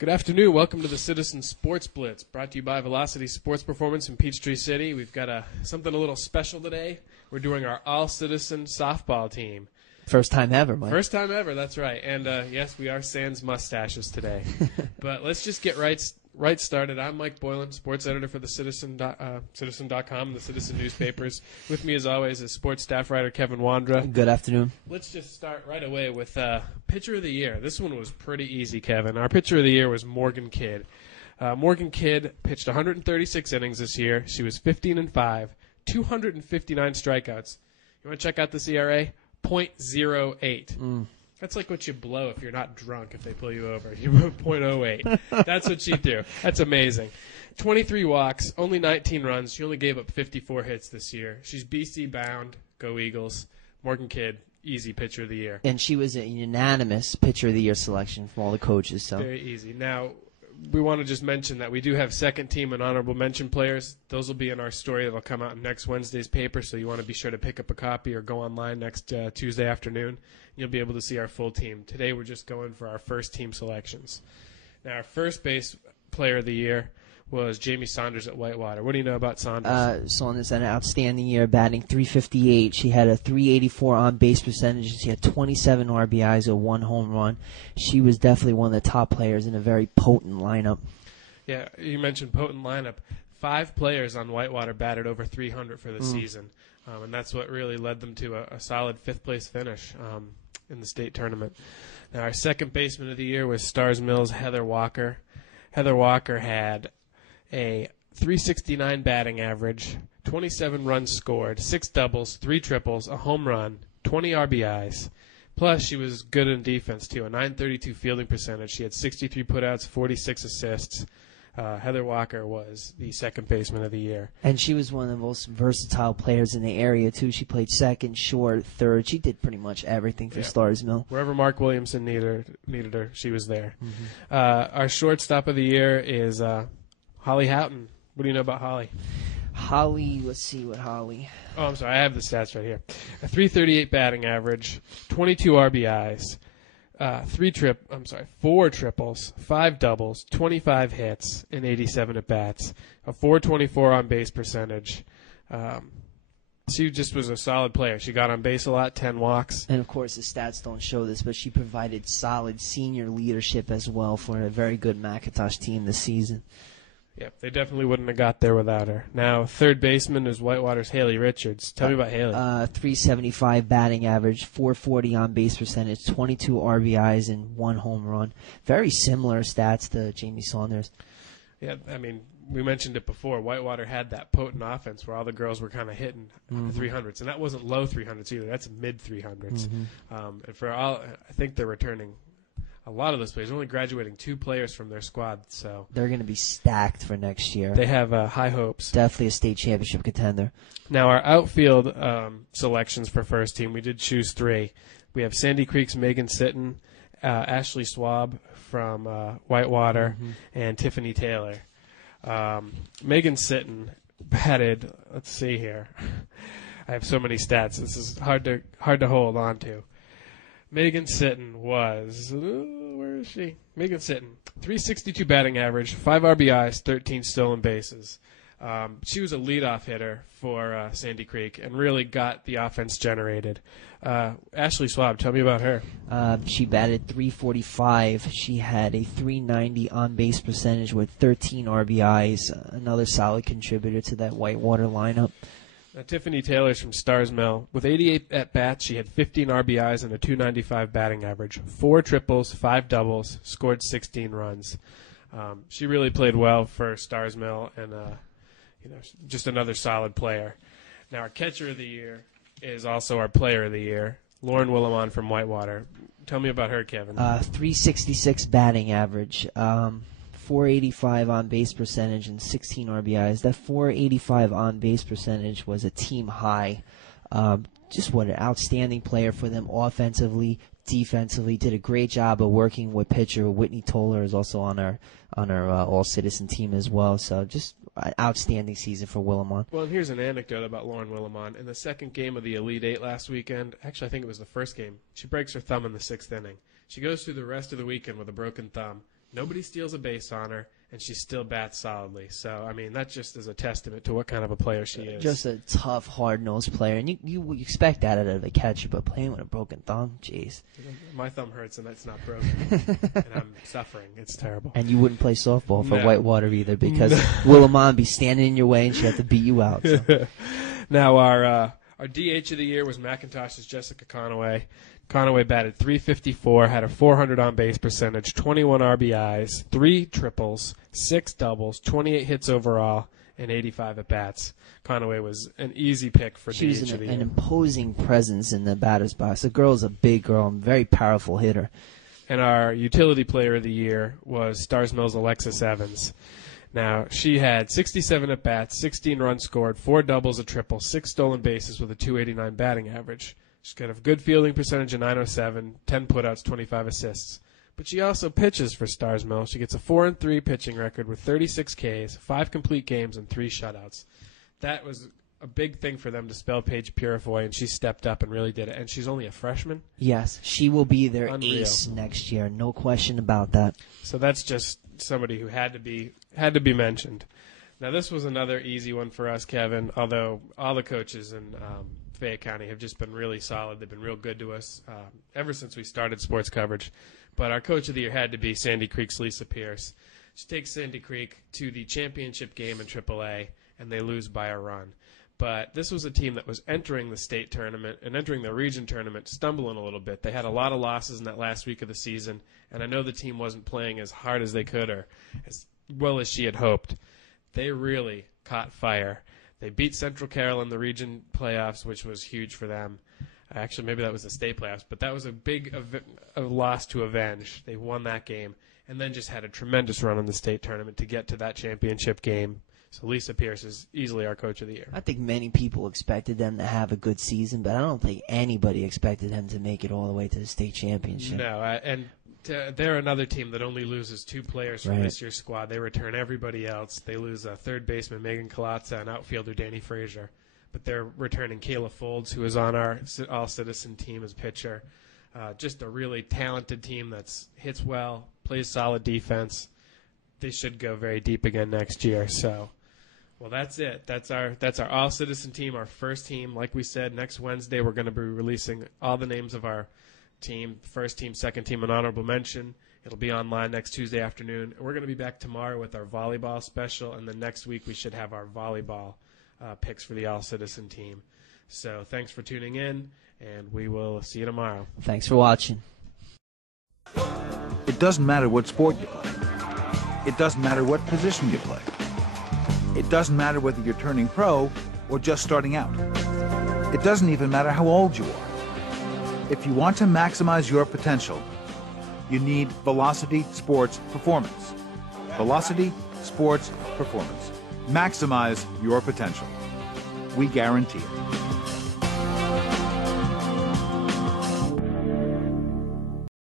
Good afternoon. Welcome to the Citizen Sports Blitz, brought to you by Velocity Sports Performance in Peachtree City. We've got something a little special today. We're doing our all-citizen softball team. First time ever, Mike. First time ever, that's right. And yes, we are sans mustaches today. But let's just get right started. I'm Mike Boylan, sports editor for the Citizen.com and the Citizen newspapers. With me, as always, is sports staff writer Kevin Wandra. Good afternoon. Let's just start right away with Pitcher of the Year. This one was pretty easy, Kevin. Our Pitcher of the Year was Morgan Kidd. Morgan Kidd pitched 136 innings this year. She was 15-5, 259 strikeouts. You want to check out this ERA? 0.08. That's like what you blow if you're not drunk if they pull you over. You move 0.08. That's what she threw. That's amazing. 23 walks, only 19 runs. She only gave up 54 hits this year. She's BC bound. Go Eagles. Morgan Kidd, easy Pitcher of the Year. And she was a unanimous Pitcher of the Year selection from all the coaches. So very easy. Now, we want to just mention that we do have second team and honorable mention players. Those will be in our story that will come out in next Wednesday's paper, so you want to be sure to pick up a copy or go online next Tuesday afternoon. You'll be able to see our full team. Today we're just going for our first team selections. Now, our first base player of the year was Jamie Saunders at Whitewater. What do you know about Saunders? Saunders had an outstanding year, batting .358. She had a .384 on-base percentage. She had 27 RBIs or 1 home run. She was definitely one of the top players in a very potent lineup. Yeah, you mentioned potent lineup. 5 players on Whitewater batted over 300 for the season, and that's what really led them to a solid fifth-place finish in the state tournament. Now, our second baseman of the year was Stars Mills' Heather Walker. Heather Walker had a .369 batting average, 27 runs scored, 6 doubles, 3 triples, a home run, 20 RBIs. Plus, she was good in defense, too, a .932 fielding percentage. She had 63 putouts, 46 assists. Heather Walker was the second baseman of the year. And she was one of the most versatile players in the area, too. She played second, short, third. She did pretty much everything for Stars Mill. Wherever Mark Williamson needed her, she was there. Our shortstop of the year is Holly Houghton. What do you know about Holly? Holly, let's see what Holly. Oh, I'm sorry. I have the stats right here. A .338 batting average, 22 RBIs, 4 triples, 5 doubles, 25 hits, and 87 at-bats. A .424 on-base percentage. She just was a solid player. She got on base a lot, 10 walks. And, of course, the stats don't show this, but she provided solid senior leadership as well for a very good McIntosh team this season. Yep, they definitely wouldn't have got there without her. Now, third baseman is Whitewater's Haley Richards. Tell me about Haley. .375 batting average, .440 on-base percentage, 22 RBIs, and 1 home run. Very similar stats to Jamie Saunders. Yeah, I mean, we mentioned it before. Whitewater had that potent offense where all the girls were kind of hitting the 300s. And that wasn't low 300s either. That's mid 300s. And for all, I think they're returning a lot of those players, only graduating 2 players from their squad, so they're going to be stacked for next year. They have high hopes. Definitely a state championship contender. Now, our outfield selections for first team, we did choose 3. We have Sandy Creek's Megan Sitton, Ashley Swab from Whitewater, and Tiffany Taylor. Megan Sitton batted. Let's see here. I have so many stats. This is hard to hold on to. Megan Sitton was, where is she? Megan Sitton, .362 batting average, 5 RBIs, 13 stolen bases. She was a leadoff hitter for Sandy Creek and really got the offense generated. Ashley Swab, tell me about her. She batted .345. She had a .390 on-base percentage with 13 RBIs, another solid contributor to that Whitewater lineup. Now, Tiffany Taylor's from Stars Mill. With 88 at-bats, she had 15 RBIs and a .295 batting average, 4 triples, 5 doubles, scored 16 runs. She really played well for Stars Mill and just another solid player. Now, our catcher of the year is also our player of the year, Lauren Willimon from Whitewater. Tell me about her, Kevin. .366 batting average. .485 on-base percentage and 16 RBIs. That .485 on-base percentage was a team high. Just what an outstanding player for them offensively, defensively. Did a great job of working with pitcher. Whitney Toller is also on our all-citizen team as well. So just an outstanding season for Willimon. Well, and here's an anecdote about Lauren Willimon. In the second game of the Elite Eight last weekend, actually I think it was the first game, she breaks her thumb in the 6th inning. She goes through the rest of the weekend with a broken thumb. Nobody steals a base on her, and she still bats solidly. So, I mean, that just is a testament to what kind of a player she is. Just a tough, hard-nosed player. And you expect that out of a catcher, but playing with a broken thumb, jeez. My thumb hurts, and that's not broken. And I'm suffering. It's terrible. And you wouldn't play softball for No. Whitewater either, because Willamon be standing in your way, and she'd have to beat you out. So. Now, our DH of the year was McIntosh's Jessica Conaway. Conaway batted .354, had a .400 on-base percentage, 21 RBIs, 3 triples, 6 doubles, 28 hits overall, and 85 at-bats. Conaway was an easy pick for She DH was of the an year. imposing presence in the batter's box. The girl's a big girl and very powerful hitter. And our utility player of the year was Stars Mills' Alexis Evans. Now, she had 67 at-bats, 16 runs scored, 4 doubles, a triple, 6 stolen bases with a .289 batting average. She's got a good fielding percentage of .907, 10 putouts, 25 assists. But she also pitches for Stars Mills. She gets a 4-3 pitching record with 36 Ks, 5 complete games, and 3 shutouts. That was a big thing for them to spell Paige Purifoy, and she stepped up and really did it. And she's only a freshman. Yes, she will be their Unreal. ace next year. No question about that. So that's just somebody who had to be mentioned. Now, this was another easy one for us, Kevin, although all the coaches in Fayette County have just been really solid. They've been real good to us ever since we started sports coverage. But our coach of the year had to be Sandy Creek's Lisa Pierce. She takes Sandy Creek to the championship game in AAA, and they lose by a run. But this was a team that was entering the state tournament and entering the region tournament stumbling a little bit. They had a lot of losses in that last week of the season, and I know the team wasn't playing as hard as they could or as well as she had hoped. They really caught fire. They beat Central Carroll in the region playoffs, which was huge for them. Actually, maybe that was the state playoffs, but that was a big a loss to avenge. They won that game and then just had a tremendous run in the state tournament to get to that championship game. So Lisa Pierce is easily our coach of the year. I think many people expected them to have a good season, but I don't think anybody expected them to make it all the way to the state championship. No, they're another team that only loses 2 players from Right. this year's squad. They return everybody else. They lose third baseman Megan Kalatza and outfielder Danny Frazier. But they're returning Kayla Folds, who is on our all-citizen team as pitcher. Just a really talented team that hits well, plays solid defense. They should go very deep again next year. So, well, that's it. That's our all-citizen team, our first team. Like we said, next Wednesday we're going to be releasing all the names of our team, first team, second team, and honorable mention. It'll be online next Tuesday afternoon. We're going to be back tomorrow with our volleyball special, and then next week we should have our volleyball picks for the all-citizen team. So thanks for tuning in, and we will see you tomorrow. Thanks for watching. It doesn't matter what sport you play. It doesn't matter what position you play. It doesn't matter whether you're turning pro or just starting out. It doesn't even matter how old you are. If you want to maximize your potential, you need Velocity Sports Performance. Velocity Sports Performance. Maximize your potential. We guarantee it.